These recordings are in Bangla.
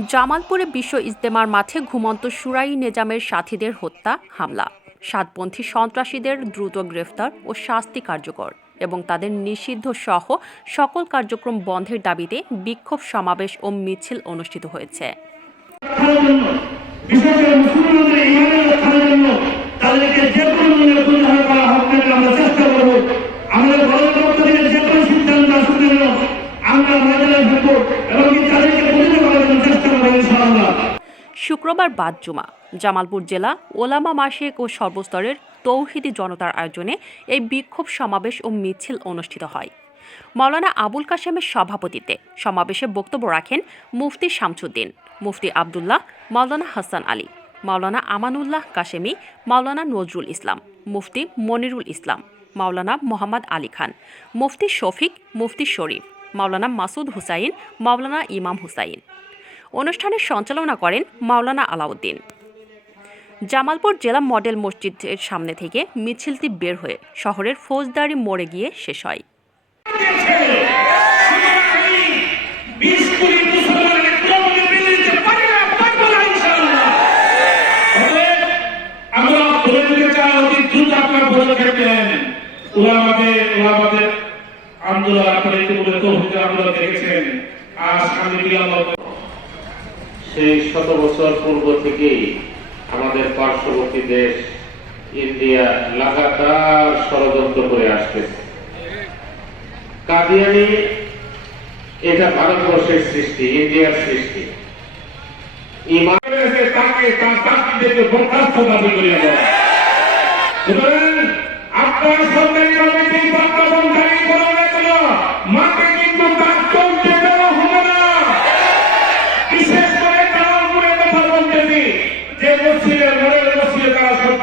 জামালপুরে বিশ্ব ইজতেমার মাঠে ঘুমন্ত সুরাই নেজামের সাথীদের হত্যা, হামলা। সাতপন্থী সন্ত্রাসীদের দ্রুত গ্রেফতার ও শাস্তি কার্যকর এবং তাদের নিষিদ্ধ সহ সকল কার্যক্রম বন্ধের দাবিতে বিক্ষোভ সমাবেশ ও মিছিল অনুষ্ঠিত হয়েছে। রক্ষার শুক্রবার বাদ জুমা। জামালপুর জেলা ওলামা মাসিক ও সর্বস্তরের তৌহিদি জনতার আয়োজনে এই বিক্ষোভ সমাবেশ ও মিছিল অনুষ্ঠিত হয়। মাওলানা আবুল কাশেমের সভাপতিত্বে সমাবেশে বক্তব্য রাখেন মুফতি শামসুদ্দিন, মুফতি আবদুল্লাহ, মাওলানা হাসান আলী, মাওলানা আমানুল্লাহ কাশেমি, মাওলানা নজরুল ইসলাম, মুফতি মনিরুল ইসলাম, মাওলানা মোহাম্মদ আলী খান, মুফতি শফিক, মুফতি শরীফ, মাওলানা মাসুদ হুসাইন, মাওলানা ইমাম হুসাইন। অনুষ্ঠানের সঞ্চালনা করেন মাওলানা আলাউদ্দিন। জামালপুর জেলা মডেল মসজিদের সামনে থেকে মিছিলটি বের হয়ে শহরের ফৌজদারি মোড়ে গিয়ে শেষ হয়। আন্দোলন আপনারা ইতিমধ্যে তৌহিদের আন্দোলন দেখেছেন। আর সামনে সেই শত বছর পূর্ব থেকেই আমাদের পার্শ্ববর্তী দেশ ইন্ডিয়া লাগাতার ষড়যন্ত্র করে আসতেছে। কাদিয়ানি, এটা ভারতবর্ষের সৃষ্টি, ইন্ডিয়ার সৃষ্টি। আপনার করা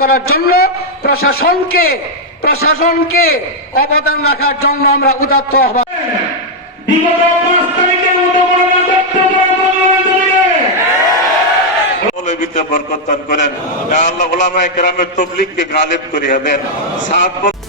করার জন্য প্রশাসনকে প্রশাসনকে অবদান রাখার জন্য আমরা উদাত্ত আহ্বান। বিগত পাঁচ তারিখে উদ্যোগের রাজত্ব করার জন্য মৌলবীতে বরকত দান করেন আল্লাহ ওলামায় গ্রামের তবলিগকে গালিব করিয়া দেন। সাত বছর